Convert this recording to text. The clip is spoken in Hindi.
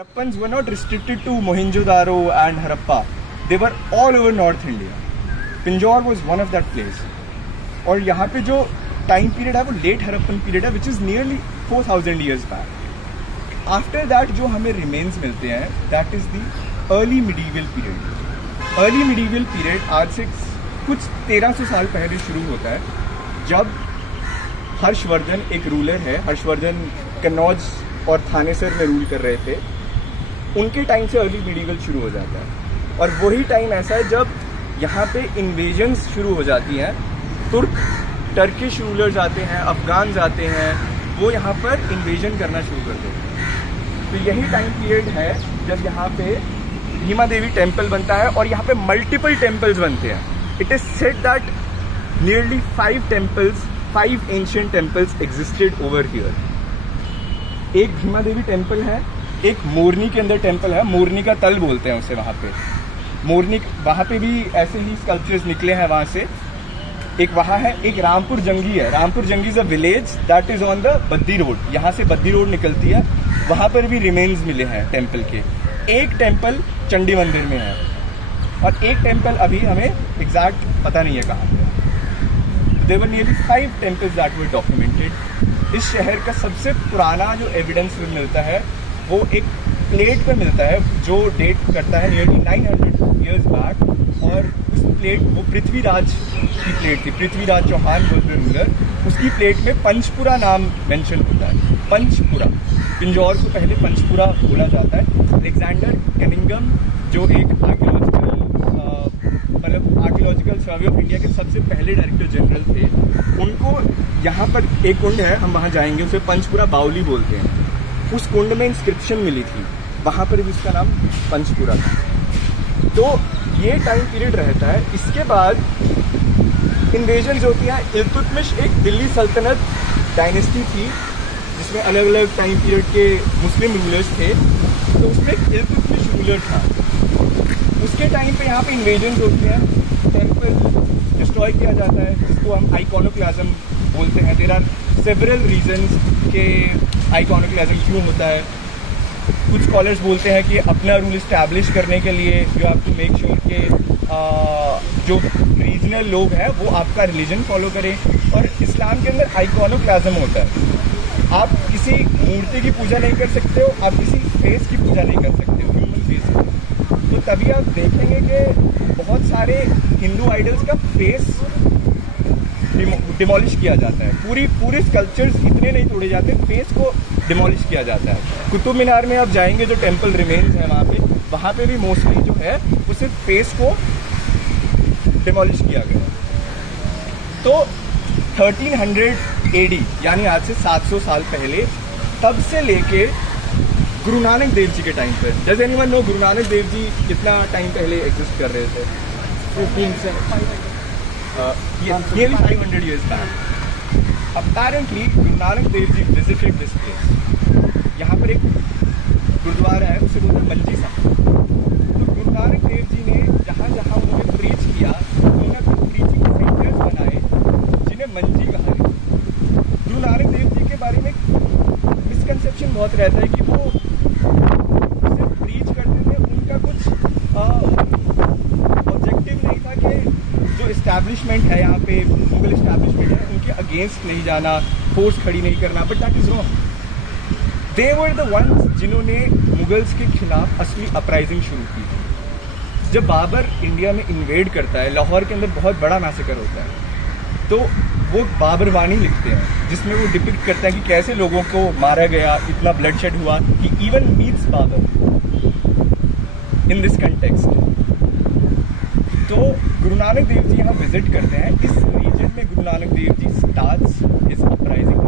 Harappans were not restricted to Mohenjo-daro and Harappa. They were all over North India. Pinjore was one of that place. और यहाँ पे जो टाइम पीरियड है वो लेट हरप्पन पीरियड है, which is nearly 4000 years back. After that जो हमें रिमेन्स मिलते हैं that is the early medieval period. Early medieval period आज से कुछ 1300 साल पहले शुरू होता है, जब हर्षवर्धन एक रूलर है, हर्षवर्धन कन्नौज और थानेसर में रूल कर रहे थे. उनके टाइम से अर्ली मिडीवल शुरू हो जाता है. और वही टाइम ऐसा है जब यहाँ पे इन्वेजन्स शुरू हो जाती हैं. टर्किश रूलर्स आते हैं, अफगान्स आते हैं, वो यहाँ पर इन्वेजन करना शुरू कर देते हैं. तो यही टाइम पीरियड है जब यहाँ पे भीमा देवी टेम्पल बनता है और यहाँ पे मल्टीपल टेम्पल्स बनते हैं. It is said that nearly 5 ancient temples existed over here. एक भीमा देवी टेम्पल है, एक मोरनी के अंदर टेम्पल है, मोरनी का तल बोलते हैं उसे. वहाँ पे मोरनी, वहाँ पे भी ऐसे ही स्कल्पचर्स निकले हैं वहाँ से. एक वहाँ है, एक रामपुर जंगी है. Rampur Jangi is a village that is on the Baddi road. यहाँ से बद्दी रोड निकलती है, वहाँ पर भी रिमेन्स मिले हैं टेम्पल के. एक टेम्पल चंडी मंदिर में है और एक टेम्पल अभी हमें एग्जैक्ट पता नहीं है कहाँ पे. There were nearly 5 temples that were documented. इस शहर का सबसे पुराना जो एविडेंस मिलता है वो एक प्लेट पे मिलता है जो डेट करता है नियरली 900 years बैक. और उस प्लेट, वो पृथ्वीराज की प्लेट थी. पृथ्वीराज चौहान बोलते रूलर, उसकी प्लेट में पंचपुरा नाम मेंशन होता है. पंचपुरा, पिंजौर को पहले पंचपुरा बोला जाता है. अलेक्जेंडर कनिंगम जो एक आर्कियोलॉजिकल सर्वे ऑफ इंडिया के सबसे पहले डायरेक्टर जनरल थे, उनको यहाँ पर एक कुंड है, हम वहाँ जाएंगे, उसे पंचपुरा बाउली बोलते हैं. उस कुंड में इंस्क्रिप्शन मिली थी, वहाँ पर भी उसका नाम पंचपुरा था. तो ये टाइम पीरियड रहता है. इसके बाद इन्वेजन होती हैं. इल्तुतमिश एक दिल्ली सल्तनत डायनेस्टी थी जिसमें अलग अलग टाइम पीरियड के मुस्लिम रूलर्स थे. तो उसमें एक इल्तुतमिश रूलर था. उसके टाइम पे यहाँ पे इन्वेजन होती हैं, टेम्पल डिस्ट्रॉय किया जाता है, जिसको हम आइकोनोक्लाज्म बोलते हैं. देयर आर सेवरल रीजन्स के आइकोनोक्लाज्म क्यों होता है. कुछ स्कॉलर्स बोलते हैं कि अपना रूल इस्टेब्लिश करने के लिए you have to make sure कि जो रीजनल लोग हैं वो आपका रिलीजन फॉलो करें. और इस्लाम के अंदर आइकोनोक्लाज्म होता है. आप किसी मूर्ति की पूजा नहीं कर सकते हो, आप किसी फेस की पूजा नहीं कर सकते हो, ह्यूमन फेस की. तो तभी आप देखेंगे कि बहुत सारे हिंदू आइडल्स का फेस डिमोलिश किया जाता है. पूरे स्कल्पचर्स इतने नहीं तोड़े जाते, फेस को डिमोलिश किया जाता है. कुतुब मीनार में आप जाएंगे, जो टेम्पल रिमेन्स है वहाँ पे भी मोस्टली जो है वो सिर्फ फेस को डिमोलिश किया गया. तो 1300 AD यानी आज से 700 साल पहले, तब से लेके गुरु नानक देव जी के टाइम पर, does anyone no Guru Nanak Dev ji कितना टाइम पहले एग्जिस्ट कर रहे थे? 1500 500 years back. Apparently Guru Nanak Dev Ji visited this place. यहाँ पर एक गुरुद्वारा है, उसे बोलते हैं मंजी साहब. तो गुरु नानक देव जी ने जहाँ जहाँ उन्होंने प्रीच किया, उन्होंने कुछ प्रीचिंग सेंटर्स बनाए जिन्हें मंजी कहा गया. गुरु नानक देव जी के बारे में मिसकंसेप्शन बहुत रहता है कि वो सिर्फ प्रीच करते थे. उनका कुछ ऑब्जेक्टिव नहीं था कि जो इस्टेब्लिशमेंट है यहाँ पे, मुगल इस्टेब्लिशमेंट है, उनके अगेंस्ट नहीं जाना, फोर्स खड़ी नहीं करना. But that is wrong. They were the ones जिन्होंने मुगल्स के खिलाफ असली अपराइजिंग शुरू की. जब बाबर इंडिया में इन्वेड करता है, लाहौर के अंदर बहुत बड़ा मैसेकर होता है, तो वो बाबरवानी लिखते हैं जिसमें वो डिपिक्ट करता है कि कैसे लोगों को मारा गया, इतना ब्लडशेड हुआ. कि even meets Babur in this context. तो गुरु नानक देव जी यहाँ विजिट करते हैं. इस रीजन में Guru Nanak Dev ji starts his uprising